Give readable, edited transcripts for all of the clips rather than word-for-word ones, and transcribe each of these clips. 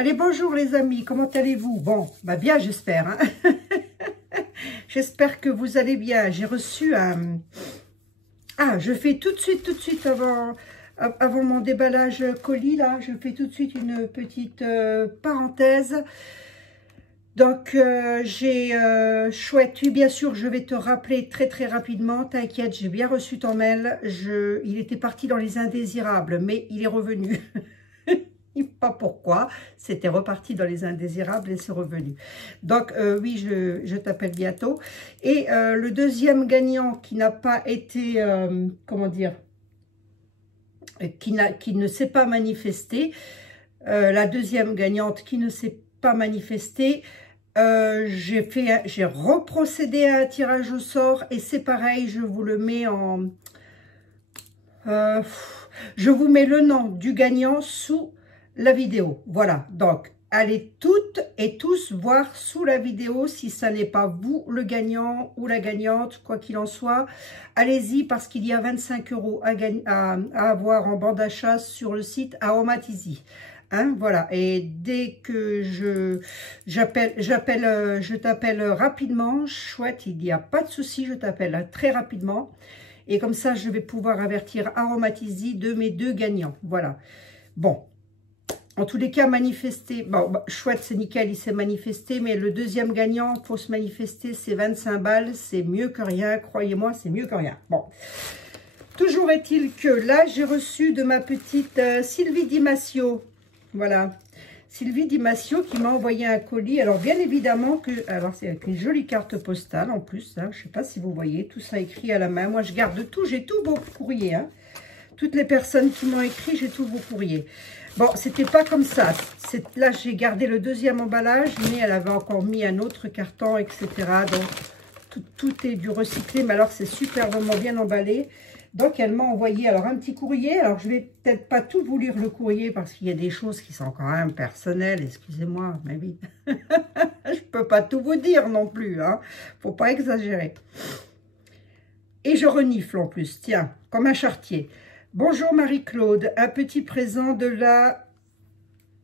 Allez, bonjour les amis, comment allez-vous? Bon, bah bien j'espère. Hein. J'espère que vous allez bien. J'ai reçu un... Ah, je fais tout de suite avant mon déballage colis, là, je fais tout de suite une petite parenthèse. Donc, chouette, oui, bien sûr, je vais te rappeler très rapidement. T'inquiète, j'ai bien reçu ton mail. Il était parti dans les indésirables, mais il est revenu. Pas pourquoi, c'était reparti dans les indésirables et c'est revenu. Donc, oui, je t'appelle bientôt. Et le deuxième gagnant qui n'a pas été, comment dire, qui ne s'est pas manifesté, la deuxième gagnante qui ne s'est pas manifestée, j'ai reprocédé à un tirage au sort et c'est pareil, je vous le mets en... je vous mets le nom du gagnant sous la vidéo. Voilà, donc allez toutes et tous voir sous la vidéo si ça n'est pas vous le gagnant ou la gagnante, quoi qu'il en soit. Allez-y parce qu'il y a 25 € à avoir en bande d'achat sur le site Aromatizzy. Hein, voilà, et dès que je t'appelle rapidement, chouette, il n'y a pas de souci, je t'appelle très rapidement. Et comme ça, je vais pouvoir avertir Aromatizzy de mes deux gagnants. Voilà. Bon, en tous les cas, manifester. Bon, bah, chouette, c'est nickel, il s'est manifesté. Mais le deuxième gagnant, il faut se manifester, c'est 25 balles. C'est mieux que rien, croyez-moi, c'est mieux que rien. Bon. Toujours est-il que là, j'ai reçu de ma petite Sylvie Dimasio. Voilà. Sylvie Dimasio qui m'a envoyé un colis. Alors, bien évidemment que... Alors, c'est avec une jolie carte postale en plus. Hein, je ne sais pas si vous voyez. Tout ça écrit à la main. Moi, je garde tout. J'ai tous vos courriers. Hein. Toutes les personnes qui m'ont écrit, j'ai tous vos courriers. Bon, c'était pas comme ça. Là, j'ai gardé le deuxième emballage, mais elle avait encore mis un autre carton, etc. Donc, tout est du recyclé. Mais alors, c'est superbement bien emballé. Donc, elle m'a envoyé alors un petit courrier. Alors, je vais peut-être pas tout vous lire le courrier parce qu'il y a des choses qui sont quand même personnelles. Excusez-moi, mais oui. Je peux pas tout vous dire non plus. Hein. Faut pas exagérer. Et je renifle en plus. Tiens, comme un charretier. Bonjour Marie-Claude. Un petit présent de la...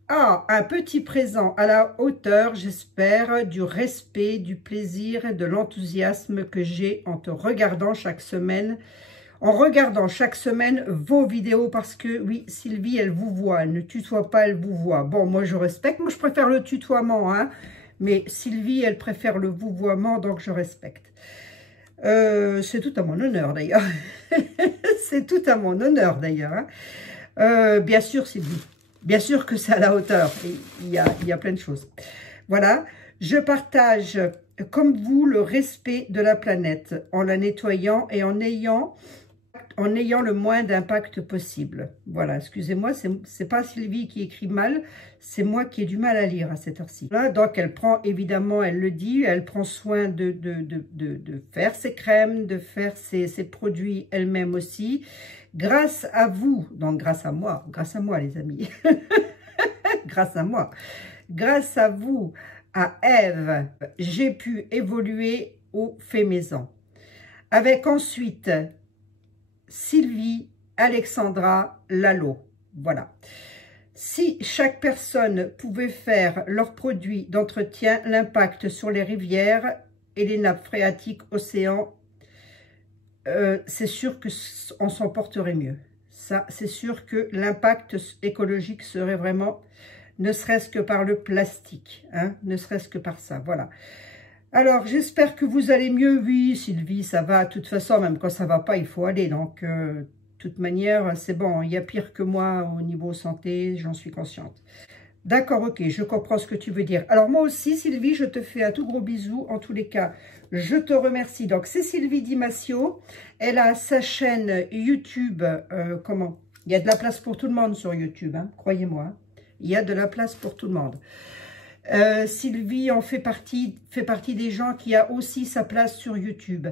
Ah, un petit présent à la hauteur, j'espère, du respect, du plaisir et de l'enthousiasme que j'ai en te regardant chaque semaine. En regardant chaque semaine vos vidéos parce que, oui, Sylvie, elle vous voit. Elle ne tutoie pas, elle vous voit. Bon, moi, je respecte. Moi, je préfère le tutoiement, hein. Mais Sylvie, elle préfère le vouvoiement, donc je respecte. C'est tout à mon honneur, d'ailleurs. C'est tout à mon honneur, d'ailleurs. Hein. Bien sûr, Sylvie. Bien sûr que c'est à la hauteur. Il y a plein de choses. Voilà. Je partage, comme vous, le respect de la planète en la nettoyant et en ayant le moins d'impact possible. Voilà, excusez-moi, c'est pas Sylvie qui écrit mal, c'est moi qui ai du mal à lire à cette heure-ci. Donc, elle prend, évidemment, elle le dit, elle prend soin de faire ses crèmes, de faire ses produits elle-même aussi. Grâce à vous, donc grâce à moi les amis, grâce à vous, à Ève, j'ai pu évoluer au fait maison. Avec ensuite... Sylvie, Alexandra, Lalo. Voilà. Si chaque personne pouvait faire leurs produits d'entretien, l'impact sur les rivières et les nappes phréatiques, océans, c'est sûr qu'on s'en porterait mieux. Ça, c'est sûr que l'impact écologique serait vraiment, ne serait-ce que par le plastique, hein, ne serait-ce que par ça, voilà. Alors, j'espère que vous allez mieux. Oui, Sylvie, ça va. De toute façon, même quand ça va pas, il faut aller. Donc, de toute manière, c'est bon. Il y a pire que moi au niveau santé, j'en suis consciente. D'accord, ok, je comprends ce que tu veux dire. Alors, moi aussi, Sylvie, je te fais un tout gros bisou. En tous les cas, je te remercie. Donc, c'est Sylvie Dimasio. Elle a sa chaîne YouTube. Comment? Il y a de la place pour tout le monde sur YouTube, hein, croyez-moi. Hein. Il y a de la place pour tout le monde. Sylvie en fait partie des gens qui a aussi sa place sur YouTube.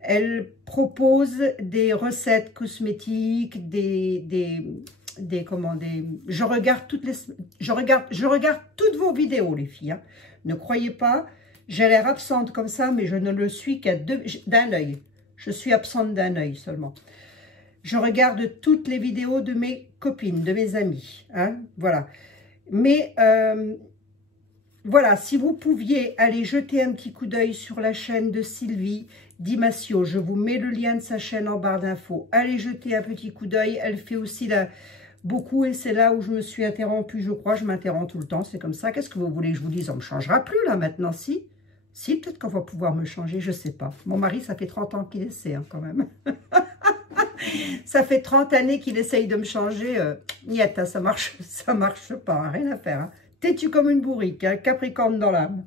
Elle propose des recettes cosmétiques, je regarde toutes vos vidéos, les filles. Hein. Ne croyez pas, j'ai l'air absente comme ça, mais je ne le suis qu'à d'un œil. Je suis absente d'un œil seulement. Je regarde toutes les vidéos de mes copines, de mes amies. Hein, voilà. Mais voilà, si vous pouviez aller jeter un petit coup d'œil sur la chaîne de Sylvie Di Massio, je vous mets le lien de sa chaîne en barre d'infos. Allez jeter un petit coup d'œil. Elle fait aussi beaucoup et c'est là où je me suis interrompue, je crois. Je m'interromps tout le temps, c'est comme ça. Qu'est-ce que vous voulez que je vous dise? On ne me changera plus là maintenant, si? Si, peut-être qu'on va pouvoir me changer, je ne sais pas. Mon mari, ça fait 30 ans qu'il essaie hein, quand même. Ça fait 30 années qu'il essaye de me changer. Niette, ça marche pas, hein, rien à faire. Hein. Têtu comme une bourrique, hein, Capricorne dans l'âme.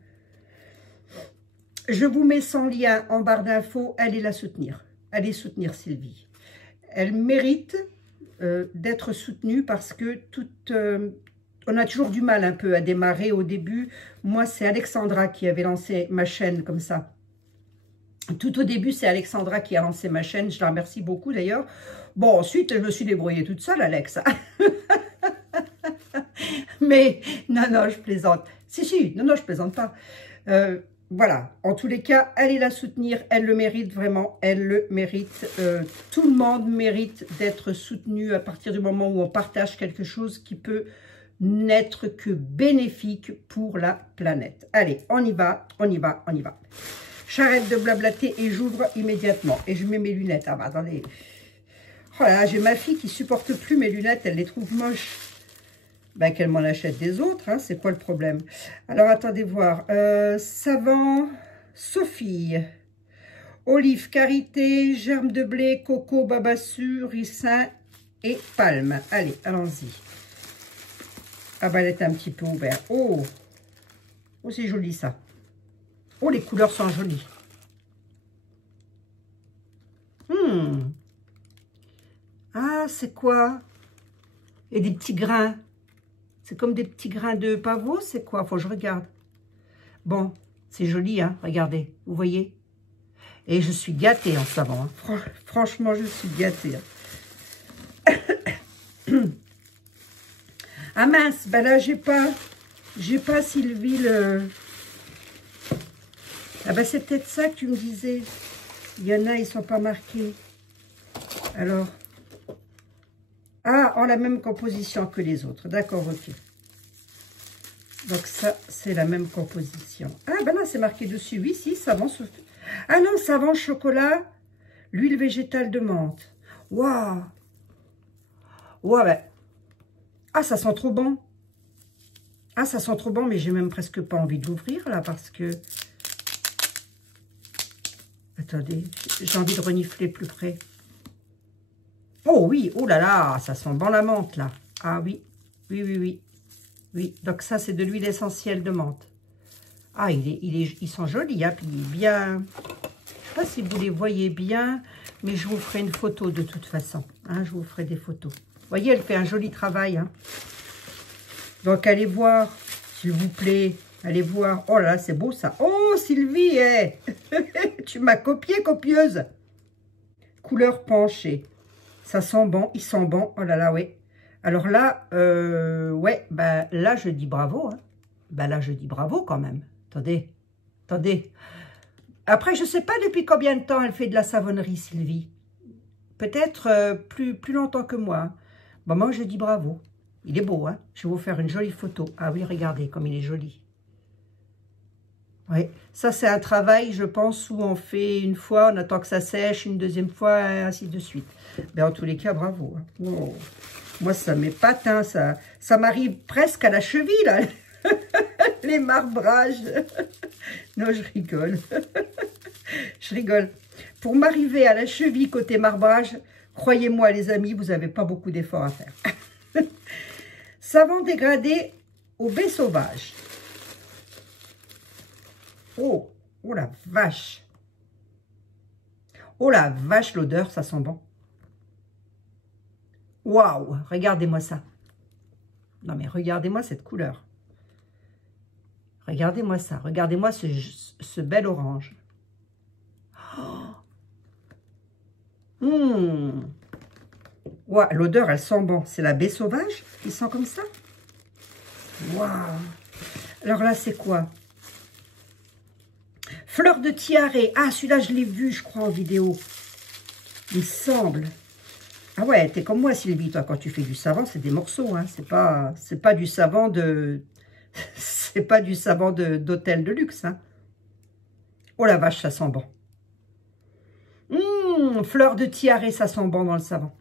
Je vous mets son lien en barre d'infos, allez la soutenir. Allez soutenir Sylvie. Elle mérite d'être soutenue parce que on a toujours du mal un peu à démarrer au début. Moi, c'est Alexandra qui avait lancé ma chaîne comme ça. Tout au début, c'est Alexandra qui a lancé ma chaîne. Je la remercie beaucoup d'ailleurs. Bon, ensuite, je me suis débrouillée toute seule, Alex. Mais, non, je plaisante. Si, non, je plaisante pas. Voilà, en tous les cas, allez la soutenir. Elle le mérite vraiment, elle le mérite. Tout le monde mérite d'être soutenu à partir du moment où on partage quelque chose qui peut n'être que bénéfique pour la planète. Allez, on y va. J'arrête de blablater et j'ouvre immédiatement. Et je mets mes lunettes. Ah bah attendez. Oh là, j'ai ma fille qui supporte plus mes lunettes. Elle les trouve moches. Ben, qu'elle m'en achète des autres. Hein, c'est quoi le problème? Alors, attendez voir. Savant, Sophie. Olive, karité, germe de blé, coco, babassu, ricin et palme. Allez, allons-y. Ah bah, elle est un petit peu ouverte. Oh, c'est joli ça. Oh, les couleurs sont jolies. Ah, c'est quoi? Et des petits grains. C'est comme des petits grains de pavot. C'est quoi? Faut que je regarde. Bon, c'est joli, hein? Regardez, vous voyez? Et je suis gâtée en savon. Hein. Franchement, je suis gâtée. Hein. Ah mince, ben là, j'ai pas Sylvie le... Ah ben c'est peut-être ça que tu me disais. Il y en a, ils sont pas marqués. Alors... Ah, en la même composition que les autres. D'accord, ok. Donc ça, c'est la même composition. Ah, ben là, c'est marqué dessus. Oui, si, savon. Ah non, savon chocolat, l'huile végétale de menthe. Waouh. Ouais, ben. Ah, ça sent trop bon. Ah, ça sent trop bon, mais j'ai même presque pas envie de l'ouvrir, là, parce que... Attendez, j'ai envie de renifler plus près. Oh oui, oh là là, ça sent bon la menthe, là. Ah oui, oui. Oui, donc ça, c'est de l'huile essentielle de menthe. Ah, ils sont jolis, hein, puis bien... Je sais pas si vous les voyez bien, mais je vous ferai une photo de toute façon. Hein, je vous ferai des photos. Vous voyez, elle fait un joli travail. Hein. Donc, allez voir, s'il vous plaît. Allez voir. Oh là là, c'est beau, ça. Oh, Sylvie, hey. Tu m'as copié, copieuse. Couleur penchée. Ça sent bon, il sent bon. Oh là là, oui. Alors là, ouais, bah là, je dis bravo. Hein. Bah là, je dis bravo quand même. Attendez. Après, je ne sais pas depuis combien de temps elle fait de la savonnerie, Sylvie. Peut-être plus longtemps que moi. Hein. Bah, moi, je dis bravo. Il est beau, hein. Je vais vous faire une jolie photo. Ah oui, regardez comme il est joli. Oui, ça, c'est un travail, je pense, où on fait une fois, on attend que ça sèche, une deuxième fois, ainsi de suite. Mais en tous les cas, bravo. Hein. Oh. Moi, ça m'épate, hein, ça m'arrive presque à la cheville, là. Les marbrages. Non, je rigole. Je rigole. Pour m'arriver à la cheville côté marbrage, croyez-moi, les amis, vous n'avez pas beaucoup d'efforts à faire. Savon dégradé au baie sauvage. Oh la vache. Oh la vache, l'odeur, ça sent bon. Waouh, regardez-moi ça. Non mais regardez-moi cette couleur. Regardez-moi ça. Regardez-moi ce bel orange. Ouais, l'odeur, elle sent bon. C'est la baie sauvage qui sent comme ça. Waouh. Alors là, c'est quoi? Fleur de tiare. Ah, celui-là, je l'ai vu, je crois, en vidéo. Il semble. Ah ouais, t'es comme moi, Sylvie, toi, quand tu fais du savon, c'est des morceaux, hein. C'est pas du savon de... c'est pas du savon d'hôtel de luxe, hein. Oh la vache, ça sent bon. Fleur de tiare, ça sent bon dans le savon.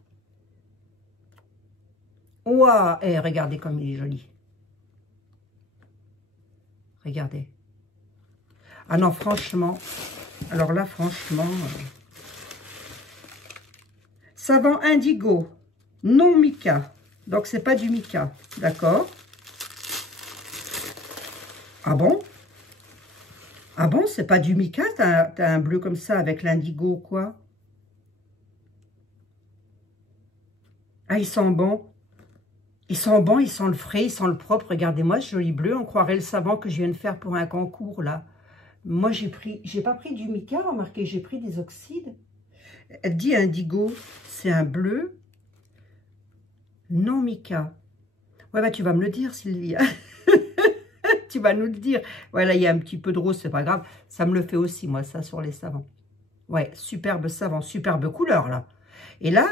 Ouah, eh, regardez comme il est joli. Regardez. Ah non, franchement, alors là, franchement... savon indigo, non mica. Donc, c'est pas du mica, d'accord? Ah bon? Ah bon, c'est pas du mica? T'as un bleu comme ça avec l'indigo, quoi? Ah, il sent bon. Il sent bon, il sent le frais, il sent le propre. Regardez-moi ce joli bleu. On croirait le savon que je viens de faire pour un concours, là. Moi, j'ai pas pris du mica, remarquez, j'ai pris des oxydes. Elle dit indigo, c'est un bleu non mica. Ouais, bah tu vas me le dire, Sylvie. Tu vas nous le dire. Ouais, là, il y a un petit peu de rose, c'est pas grave. Ça me le fait aussi, moi, ça, sur les savons. Ouais, superbe savon, superbe couleur, là. Et là,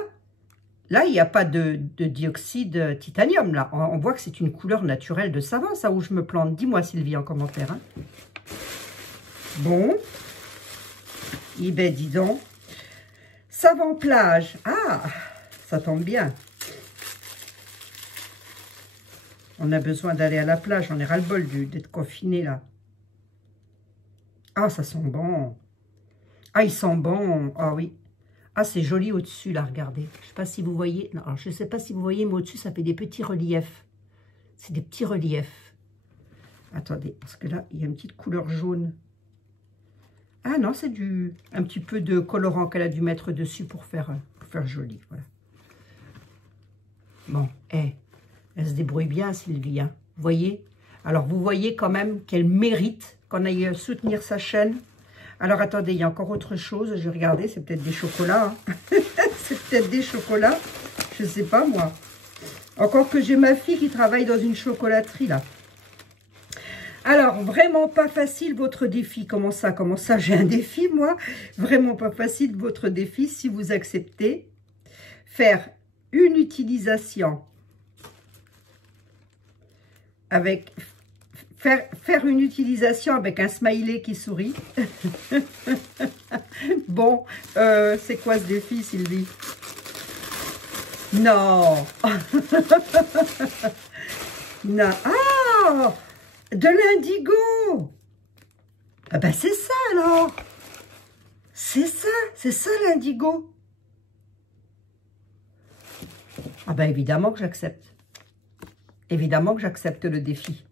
il n'y a pas de dioxyde titanium, là. On voit que c'est une couleur naturelle de savon, ça, où je me plante. Dis-moi, Sylvie, en commentaire. Hein. Bon. Eh ben, dis donc. Savon plage. Ah, ça tombe bien. On a besoin d'aller à la plage. On est ras-le-bol d'être confiné, là. Ah, ça sent bon. Ah, il sent bon. Ah oui. Ah, c'est joli au-dessus, là, regardez. Je ne sais pas si vous voyez. Non, alors, je ne sais pas si vous voyez, mais au-dessus, ça fait des petits reliefs. C'est des petits reliefs. Attendez, parce que là, il y a une petite couleur jaune. Ah non, c'est un petit peu de colorant qu'elle a dû mettre dessus pour faire joli. Voilà. Bon, elle se débrouille bien, Sylvie. Hein. Vous voyez? Alors, vous voyez quand même qu'elle mérite qu'on aille soutenir sa chaîne. Alors, attendez, il y a encore autre chose. Je vais regarder, c'est peut-être des chocolats. Hein. C'est peut-être des chocolats. Je ne sais pas, moi. Encore que j'ai ma fille qui travaille dans une chocolaterie, là. Alors, vraiment pas facile votre défi. Comment ça, j'ai un défi, moi? Vraiment pas facile votre défi si vous acceptez. Faire une utilisation avec... Faire une utilisation avec un smiley qui sourit. Bon, c'est quoi ce défi, Sylvie? Non. Non. Ah, de l'indigo. Ah ben c'est ça alors. C'est ça l'indigo. Ah ben évidemment que j'accepte. Évidemment que j'accepte le défi.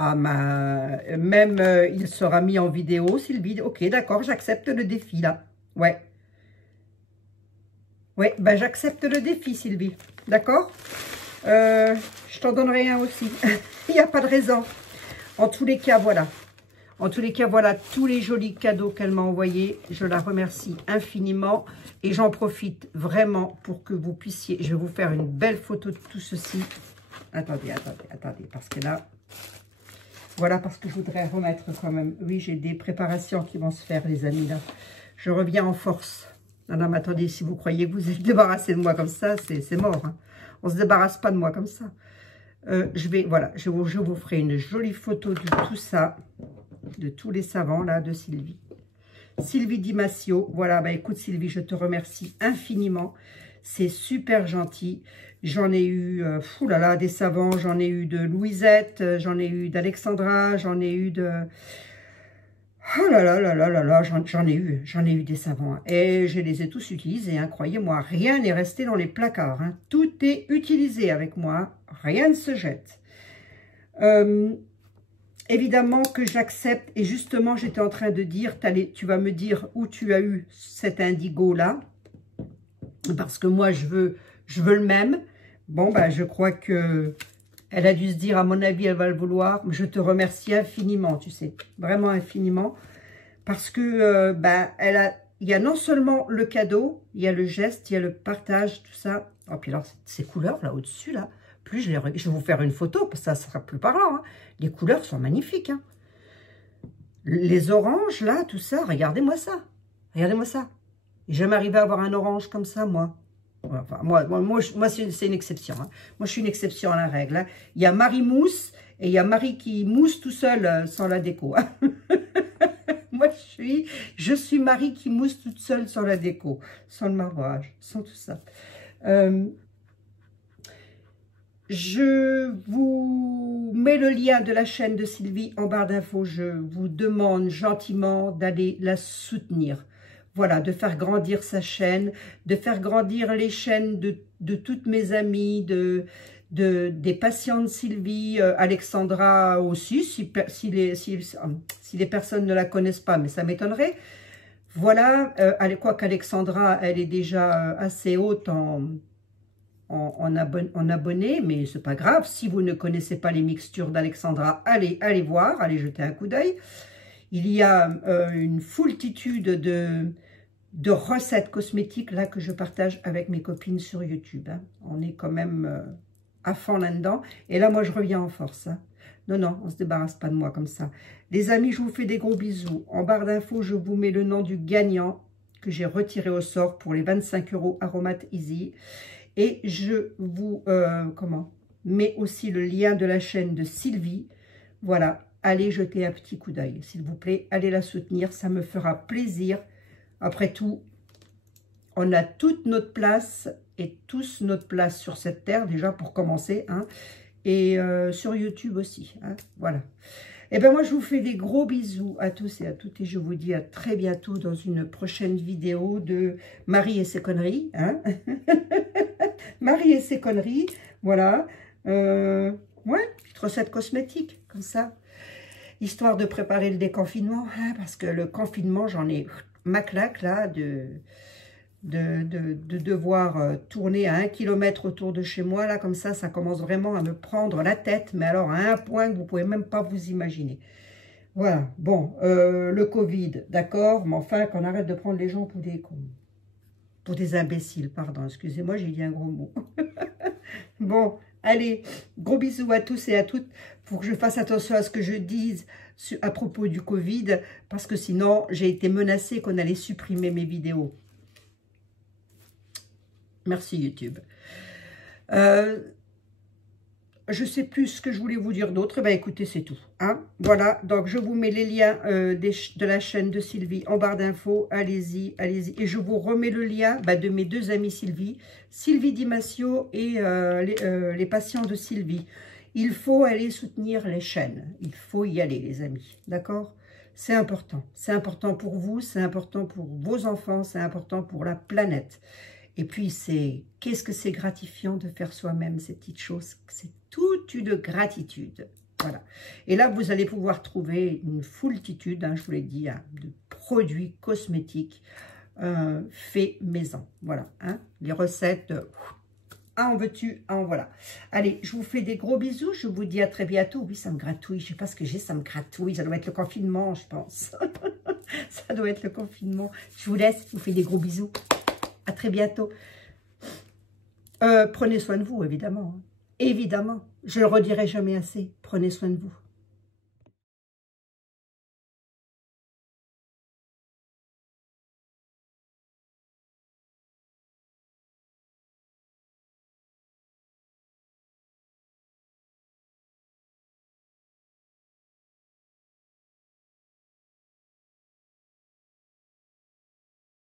Ah, même il sera mis en vidéo, Sylvie. Ok, d'accord, j'accepte le défi, là. Ouais. Ouais, ben j'accepte le défi, Sylvie. D'accord? Je t'en donnerai un aussi. Il n'y a pas de raison. En tous les cas, voilà. En tous les cas, voilà tous les jolis cadeaux qu'elle m'a envoyés. Je la remercie infiniment. Et j'en profite vraiment pour que vous puissiez... Je vais vous faire une belle photo de tout ceci. Attendez. Parce que là... Voilà, parce que je voudrais remettre quand même... Oui, j'ai des préparations qui vont se faire, les amis, là. Je reviens en force. Non, mais attendez, si vous croyez que vous êtes débarrassé de moi comme ça, c'est mort. Hein. On ne se débarrasse pas de moi comme ça. Voilà, je vous ferai une jolie photo de tout ça, de tous les savants, là, de Sylvie. Sylvie Di Massio. Voilà, bah écoute, Sylvie, je te remercie infiniment. C'est super gentil. J'en ai eu, des savants, j'en ai eu de Louisette, j'en ai eu d'Alexandra, j'en ai eu de... Oh là là là là là là, j'en ai eu des savants. Hein. Et je les ai tous utilisés, hein, croyez-moi. Rien n'est resté dans les placards. Hein. Tout est utilisé avec moi. Rien ne se jette. Évidemment que j'accepte. Et justement, j'étais en train de dire, tu vas me dire où tu as eu cet indigo-là. Parce que moi, je veux le même. Bon, ben, je crois que elle a dû se dire, à mon avis, elle va le vouloir. Je te remercie infiniment, tu sais. Vraiment infiniment. Parce que, il y a non seulement le cadeau, il y a le geste, il y a le partage, tout ça. Oh, puis alors, ces couleurs, là, au-dessus, là, plus je vais vous faire une photo, parce que ça sera plus parlant. Hein. Les couleurs sont magnifiques. Hein. Les oranges, là, tout ça, regardez-moi ça. Regardez-moi ça. J'ai jamais arrivé à avoir un orange comme ça, moi. Enfin, moi c'est une exception. Hein. Moi, je suis une exception à la règle. Hein. Il y a Marie mousse et il y a Marie qui mousse tout seul sans la déco. Hein. Moi, je suis Marie qui mousse toute seule sans la déco, sans le marbrage, sans tout ça. Je vous mets le lien de la chaîne de Sylvie en barre d'infos. Je vous demande gentiment d'aller la soutenir. Voilà, de faire grandir sa chaîne, de faire grandir les chaînes de toutes mes amies, des patients de Sylvie, Alexandra aussi, si les personnes ne la connaissent pas, mais ça m'étonnerait. Voilà, quoi qu'Alexandra, elle est déjà assez haute en abonnés, mais c'est pas grave. Si vous ne connaissez pas les mixtures d'Alexandra, allez voir, allez jeter un coup d'œil. Il y a une foultitude de recettes cosmétiques là que je partage avec mes copines sur YouTube. Hein. On est quand même à fond là-dedans. Et là, moi, je reviens en force. Hein. Non, on ne se débarrasse pas de moi comme ça. Les amis, je vous fais des gros bisous. En barre d'infos, je vous mets le nom du gagnant que j'ai retiré au sort pour les 25 € Aromat Easy. Et je vous mets aussi le lien de la chaîne de Sylvie. Voilà, allez jeter un petit coup d'œil, s'il vous plaît. Allez la soutenir, ça me fera plaisir. Après tout, on a toute notre place et tous notre place sur cette terre, déjà pour commencer. Hein, et sur YouTube aussi. Hein, voilà. Et bien moi, je vous fais des gros bisous à tous et à toutes. Et je vous dis à très bientôt dans une prochaine vidéo de Marie et ses conneries. Hein. Marie et ses conneries, voilà. Ouais, petite recette cosmétique, comme ça. Histoire de préparer le déconfinement, hein, parce que le confinement, j'en ai ma claque, là, de devoir tourner à 1 km autour de chez moi, là, comme ça commence vraiment à me prendre la tête, mais alors à un point que vous ne pouvez même pas vous imaginer. Voilà, bon, le Covid, d'accord, mais enfin, qu'on arrête de prendre les gens pour des cons. Pour des imbéciles, pardon, excusez-moi, j'ai dit un gros mot. Bon, allez, gros bisous à tous et à toutes. Pour que je fasse attention à ce que je dise à propos du Covid, parce que sinon, j'ai été menacée qu'on allait supprimer mes vidéos. Merci YouTube. Je ne sais plus ce que je voulais vous dire d'autre. Ben écoutez, c'est tout. Hein, voilà, donc je vous mets les liens de la chaîne de Sylvie en barre d'infos. Allez-y, allez-y. Et je vous remets le lien de mes deux amies Sylvie Dimasio et les patients de Sylvie. Il faut aller soutenir les chaînes. Il faut y aller, les amis. D'accord? C'est important. C'est important pour vous, c'est important pour vos enfants, c'est important pour la planète. Et puis, qu'est-ce que c'est gratifiant de faire soi-même ces petites choses. C'est toute une gratitude. Voilà. Et là, vous allez pouvoir trouver une foultitude, hein, je vous l'ai dit, hein, de produits cosmétiques faits maison. Voilà. Hein, les recettes, en veux-tu, en voilà. Allez, je vous fais des gros bisous. Je vous dis à très bientôt. Oui, ça me gratouille. Je ne sais pas ce que j'ai, ça me gratouille. Ça doit être le confinement, je pense. Ça doit être le confinement. Je vous laisse. Je vous fais des gros bisous. À très bientôt. Prenez soin de vous, évidemment. Évidemment. Je ne le redirai jamais assez. Prenez soin de vous.